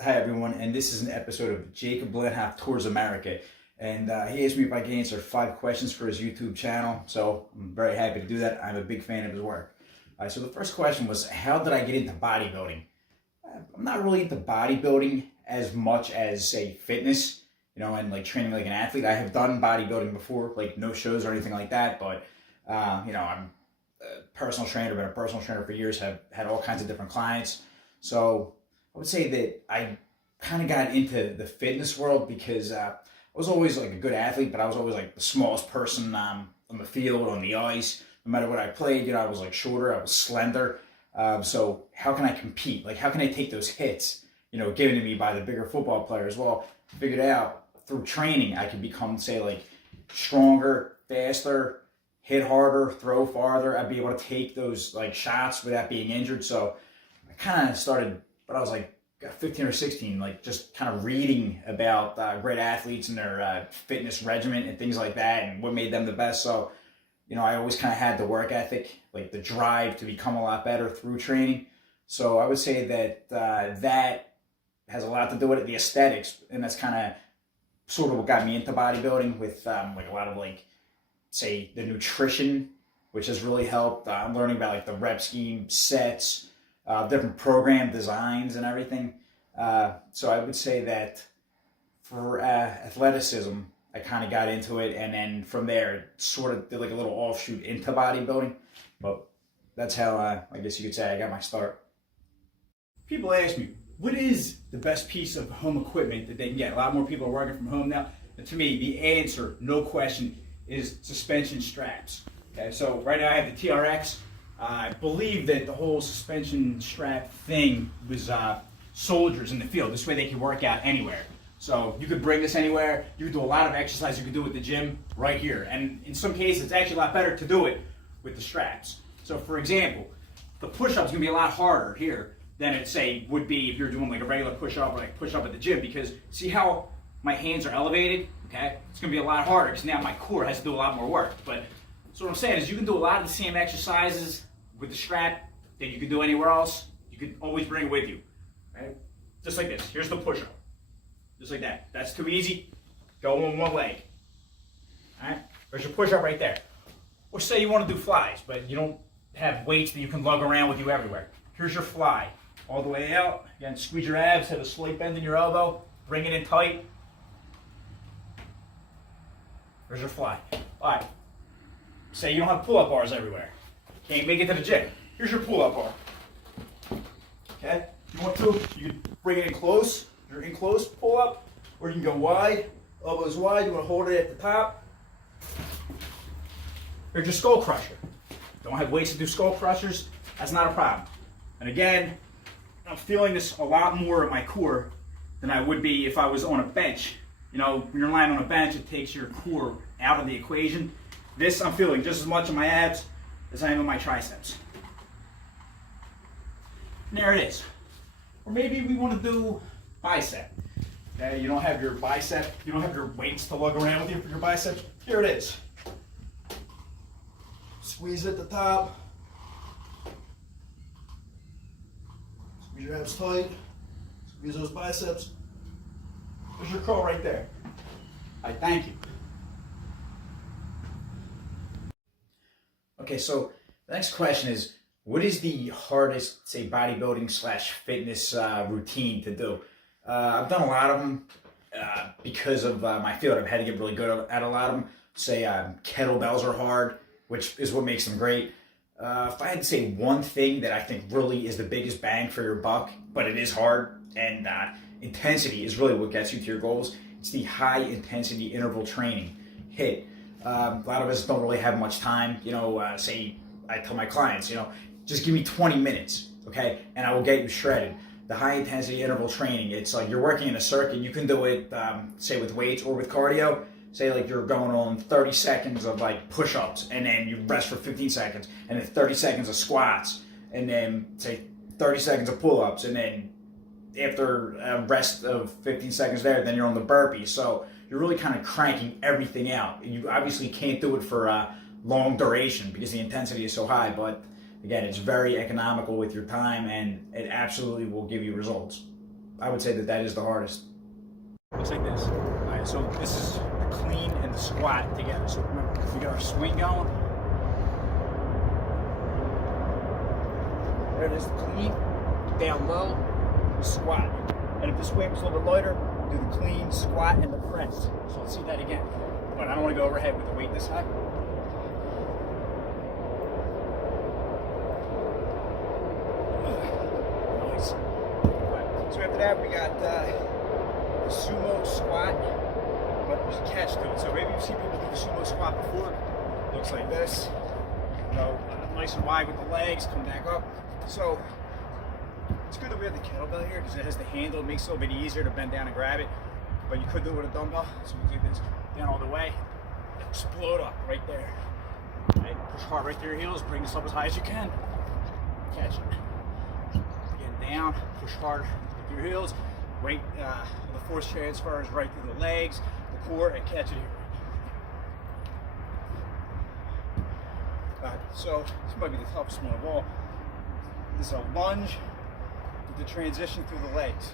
Hi everyone, and this is an episode of Jacob Lenhoff Tours America. And he asked me if I could answer 5 questions for his YouTube channel, so I'm very happy to do that. I'm a big fan of his work. So the first question was, how did I get into bodybuilding? I'm not really into bodybuilding as much as, say, fitness, and like training like an athlete. I have done bodybuilding before, like no shows or anything like that, but I'm a personal trainer, been a personal trainer for years, have had all kinds of different clients. So I would say that I kind of got into the fitness world because I was always like a good athlete, but I was always like the smallest person on the field, on the ice. No matter what I played, I was like shorter, I was slender. So how can I compete? Like, how can I take those hits, given to me by the bigger football players? Well, I figured out through training, I could become, say, like stronger, faster, hit harder, throw farther. I'd be able to take those like shots without being injured. So I kind of started, but I was like 15 or 16, like just kind of reading about great athletes and their fitness regimen and things like that and what made them the best. So, I always kind of had the work ethic, like the drive to become a lot better through training. So I would say that that has a lot to do with it, the aesthetics, and that's kind of sort of what got me into bodybuilding with like a lot of like, say, the nutrition, which has really helped. I'm learning about like the rep scheme, sets, different program designs and everything. So I would say that for athleticism, I kind of got into it, and then from there, it sort of did like a little offshoot into bodybuilding. But that's how I guess you could say I got my start. People ask me, what is the best piece of home equipment that they can get? A lot more people are working from home now. And to me, the answer, no question, is suspension straps. Okay, so right now I have the TRX. I believe that the whole suspension strap thing was soldiers in the field. This way they can work out anywhere. So you could bring this anywhere. You could do a lot of exercise you could do at the gym right here. And in some cases, it's actually a lot better to do it with the straps. So for example, the push-up is going to be a lot harder here than it, say, would be if you're doing like a regular push-up or like push-up at the gym, because see how my hands are elevated? Okay, it's going to be a lot harder because now my core has to do a lot more work. But so what I'm saying is you can do a lot of the same exercises with the strap that you can do anywhere else. You can always bring it with you, right? Just like this. Here's the push-up. Just like that. That's too easy. Go on one leg. All right? There's your push-up right there. Or say you want to do flies, but you don't have weights that you can lug around with you everywhere. Here's your fly. All the way out. Again, squeeze your abs, have a slight bend in your elbow. Bring it in tight. There's your fly. All right. Say you don't have pull-up bars everywhere. Can't make it to the gym. Here's your pull-up bar. Okay? If you want to, you can bring it in close. You're in close, pull up, or you can go wide, elbows wide. You want to hold it at the top. Here's your skull crusher. Don't have weights to do skull crushers, that's not a problem. And again, I'm feeling this a lot more at my core than I would be if I was on a bench. When you're lying on a bench, it takes your core out of the equation. This I'm feeling just as much in my abs as I am in my triceps. And there it is. Or maybe we want to do bicep. Okay, you don't have your bicep, you don't have your weights to lug around with you for your biceps. Here it is. Squeeze at the top. Squeeze your abs tight. Squeeze those biceps. There's your curl right there. All right, thank you. Okay, so the next question is, what is the hardest, say, bodybuilding / fitness routine to do? I've done a lot of them because of my field. I've had to get really good at a lot of them. Say kettlebells are hard, which is what makes them great. If I had to say one thing that I think really is the biggest bang for your buck, but it is hard, and intensity is really what gets you to your goals, it's the high intensity interval training, HIIT. A lot of us don't really have much time. Say I tell my clients, just give me 20 minutes, okay, and I will get you shredded. The high intensity interval training, it's like you're working in a circuit. You can do it, say, with weights or with cardio. Say like you're going on 30 seconds of like push-ups, and then you rest for 15 seconds, and then 30 seconds of squats, and then say 30 seconds of pull-ups, and then after a rest of 15 seconds there, then you're on the burpees. So you're really kind of cranking everything out. You obviously can't do it for long duration because the intensity is so high, but again, it's very economical with your time, and it absolutely will give you results. I would say that that is the hardest. Looks like this. All right, so this is the clean and the squat together. So remember, we got our swing going. There it is, the clean, down low, squat. And if this weight was a little bit lighter, do the clean, squat, and the press. So let's see that again. But I don't want to go overhead with the weight this high. Nice. Right. So after that, we got the sumo squat, but there's a catch to it. So maybe you've seen people do the sumo squat before. Looks like this. You know, nice and wide with the legs, come back up. So it's good that we have the kettlebell here because it has the handle. It makes it a little bit easier to bend down and grab it. But you could do it with a dumbbell. So we do this down all the way, explode up right there. Right? Push hard right through your heels, bring this up as high as you can. Catch it. Again, down, push hard through your heels. Right, the force transfer is right through the legs, the core, and catch it here. So this might be the toughest one of all. This is a lunge with the transition through the legs.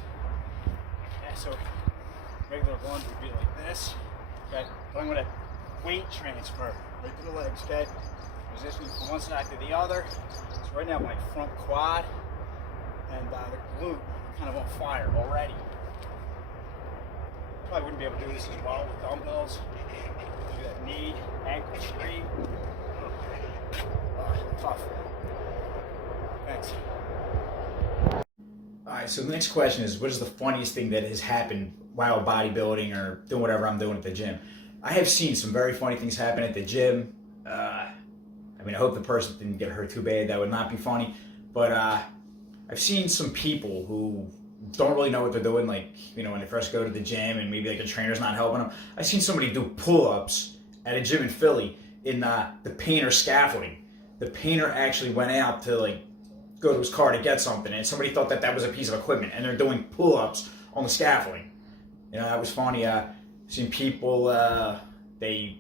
Yeah, so regular lunge would be like this. Okay, but I'm going to weight transfer right through the legs. Okay, positioning from one side to the other. So right now my front quad and the glute are kind of on fire already. Probably wouldn't be able to do this as well with dumbbells. Do that knee, ankle straight. Tough. Thanks. Alright, so the next question is, what is the funniest thing that has happened while bodybuilding or doing whatever I'm doing at the gym? I have seen some very funny things happen at the gym. I mean, I hope the person didn't get hurt too bad. That would not be funny. But I've seen some people who don't really know what they're doing, like, you know, when they first go to the gym and maybe like the trainer's not helping them. I've seen somebody do pull-ups at a gym in Philly in the painter scaffolding. The painter actually went out to like go to his car to get something, and somebody thought that that was a piece of equipment, and they're doing pull-ups on the scaffolding. You know, that was funny. Seen people, they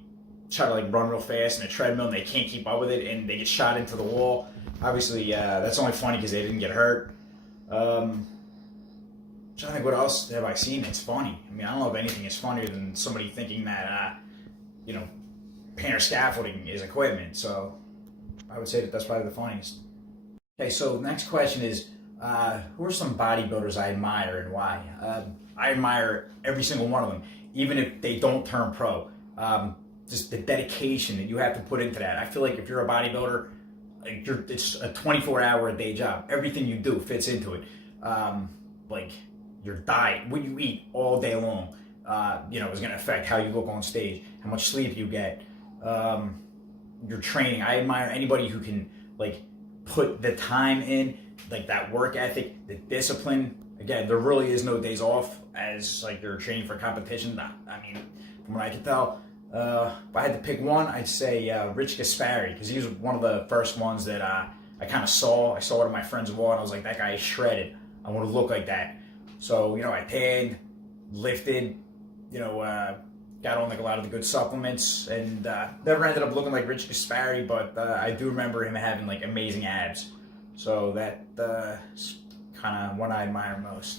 try to like run real fast in a treadmill and they can't keep up with it and they get shot into the wall. Obviously, that's only funny because they didn't get hurt. I'm trying to think what else have I seen that's funny. I mean, I don't know if anything is funnier than somebody thinking that, you know, painter scaffolding is equipment. So I would say that that's probably the funniest. Okay, so the next question is, who are some bodybuilders I admire and why? I admire every single one of them, even if they don't turn pro. Just the dedication that you have to put into that. I feel like if you're a bodybuilder, like it's a 24-hour day job. Everything you do fits into it. Like your diet, what you eat all day long, you know, is going to affect how you look on stage, how much sleep you get, your training. I admire anybody who can like put the time in, like that work ethic, the discipline. Again, there really is no days off as like you're training for competition. I mean, from what I can tell, if I had to pick one, I'd say Rich Gaspari, because he was one of the first ones that I kind of saw. I saw one of my friends wall, and I was like, that guy is shredded. I want to look like that. So, you know, I tanned, lifted, you know, got on like a lot of the good supplements, and never ended up looking like Rich Gaspari, but I do remember him having like amazing abs. So that's kind of what I admire most.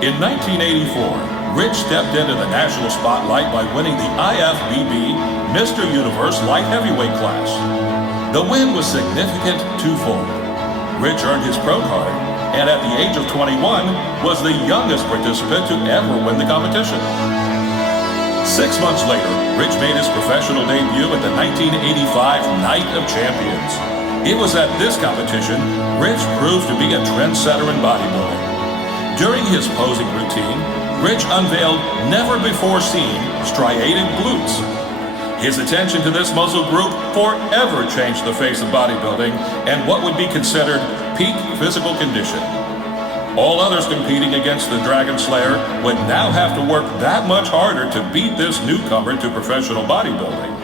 In 1984, Rich stepped into the national spotlight by winning the IFBB Mr. Universe Light Heavyweight class. The win was significant twofold. Rich earned his pro card, and at the age of 21, was the youngest participant to ever win the competition. 6 months later, Rich made his professional debut at the 1985 Night of Champions. It was at this competition, Rich proved to be a trendsetter in bodybuilding. During his posing routine, Rich unveiled never-before-seen striated glutes. His attention to this muscle group forever changed the face of bodybuilding and what would be considered peak physical condition. All others competing against the Dragon Slayer would now have to work that much harder to beat this newcomer to professional bodybuilding.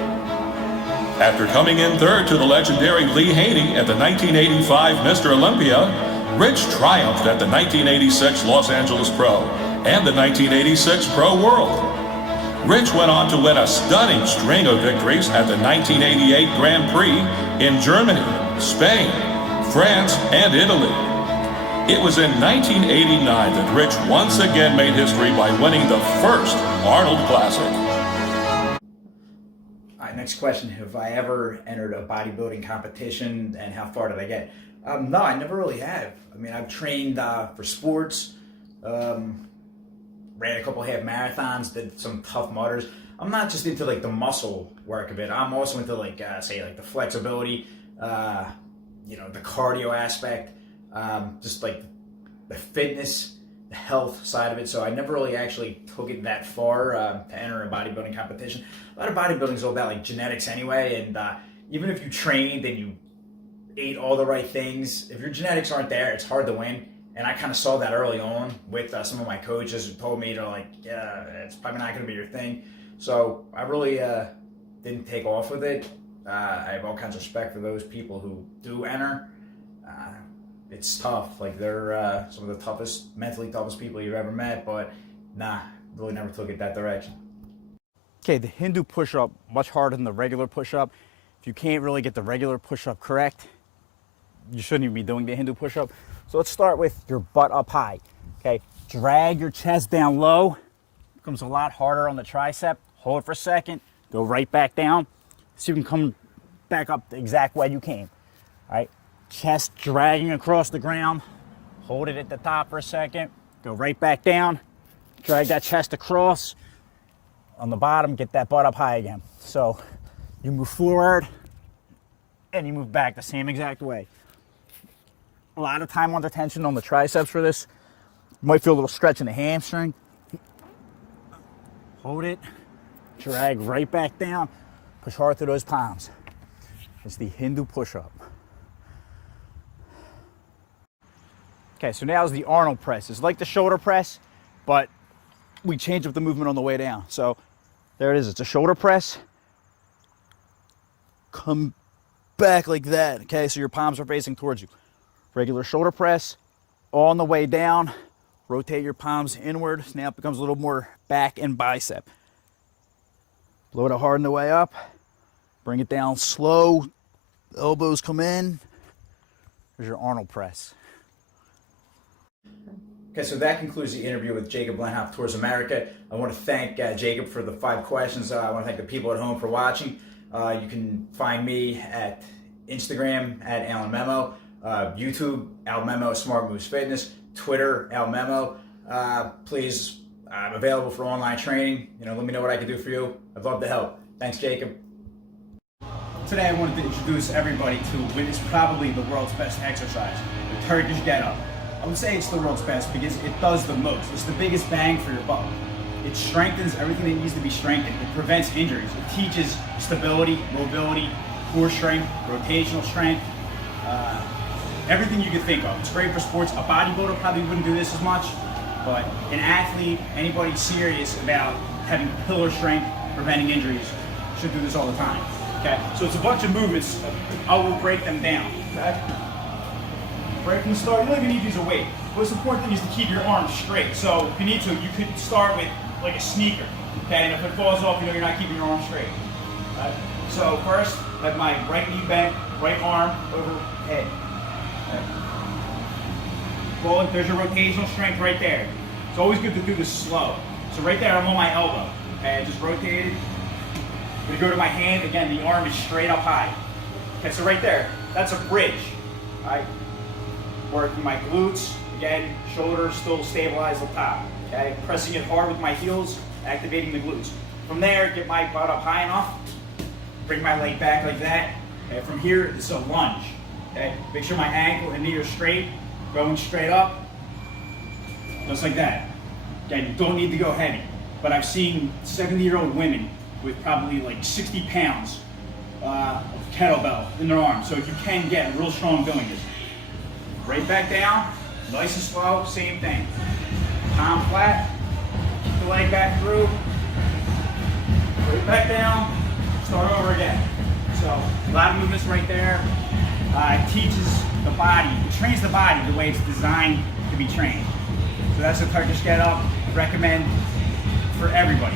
After coming in third to the legendary Lee Haney at the 1985 Mr. Olympia, Rich triumphed at the 1986 Los Angeles Pro and the 1986 Pro World. Rich went on to win a stunning string of victories at the 1988 Grand Prix in Germany, Spain, France, and Italy. It was in 1989 that Rich once again made history by winning the first Arnold Classic. All right, next question. Have I ever entered a bodybuilding competition, and how far did I get? No, I never really have. I mean, I've trained for sports, ran a couple half marathons, did some Tough Mudders. I'm not just into like the muscle work of it. I'm also into like, say like the flexibility, the cardio aspect, just like the fitness, the health side of it. So I never really actually took it that far to enter a bodybuilding competition. A lot of bodybuilding is all about like genetics anyway, and even if you trained and you ate all the right things, if your genetics aren't there, it's hard to win. And I kind of saw that early on with some of my coaches who told me it's probably not going to be your thing. So I really didn't take off with it. I have all kinds of respect for those people who do enter. It's tough. Like, they're some of the mentally toughest people you've ever met, but nah, really never took it that direction. Okay, the Hindu push-up, much harder than the regular push-up. If you can't really get the regular push-up correct, you shouldn't even be doing the Hindu push-up. So let's start with your butt up high. Okay, drag your chest down low. Becomes a lot harder on the tricep. Hold it for a second, go right back down, so you can come back up the exact way you came. All right, chest dragging across the ground. Hold it at the top for a second, go right back down, drag that chest across. On the bottom, get that butt up high again. So you move forward and you move back the same exact way. A lot of time under tension on the triceps for this. You might feel a little stretch in the hamstring. Hold it, drag right back down, push hard through those palms. It's the Hindu push-up. Okay, so now is the Arnold press. It's like the shoulder press, but we change up the movement on the way down. So there it is, it's a shoulder press. Come back like that, okay? So your palms are facing towards you. Regular shoulder press, on the way down, rotate your palms inward. Now it becomes a little more back and bicep. Blow it hard on the way up, bring it down slow, elbows come in. There's your Arnold press. Okay, so that concludes the interview with Jacob Lenhoff Tours America. I want to thank Jacob for the 5 questions. I want to thank the people at home for watching. You can find me at Instagram at Memmo, YouTube Memmo Smart Moves Fitness, Twitter Memmo. Please, I'm available for online training. Let me know what I can do for you. I'd love to help. Thanks, Jacob. Today I wanted to introduce everybody to what is probably the world's best exercise, the Turkish get-up. I would say it's the world's best because it does the most. It's the biggest bang for your buck. It strengthens everything that needs to be strengthened. It prevents injuries. It teaches stability, mobility, core strength, rotational strength, everything you could think of. It's great for sports. A bodybuilder probably wouldn't do this as much, but an athlete, anybody serious about having pillar strength, preventing injuries, should do this all the time. Okay, so it's a bunch of movements. I will break them down. Okay? Right from the start, you don't even need to use a weight. What's important thing is to keep your arms straight. So if you need to, you could start with like a sneaker. Okay, and if it falls off, you're not keeping your arm straight. Right? So first, have my right knee bent, right arm overhead. Okay. Well, there's your rotational strength right there. It's always good to do this slow. So right there, I'm on my elbow. Okay, I just rotated. I'm gonna go to my hand again. The arm is straight up high. Okay, so right there, that's a bridge. All right. Working my glutes, again, shoulders still stabilized up top, okay? Pressing it hard with my heels, activating the glutes. From there, get my butt up high enough, bring my leg back like that. Okay? From here, it's a lunge, okay? Make sure my ankle and knee are straight, going straight up, just like that. Okay, you don't need to go heavy, but I've seen 70-year-old women with probably like 60 pounds of kettlebell in their arms, so you can get real strong doing this. Right back down, nice and slow, same thing. Palm flat, keep the leg back through, right back down, start over again. So a lot of movements right there. It teaches the body, it trains the body the way it's designed to be trained. So that's a Turkish get up. I recommend for everybody.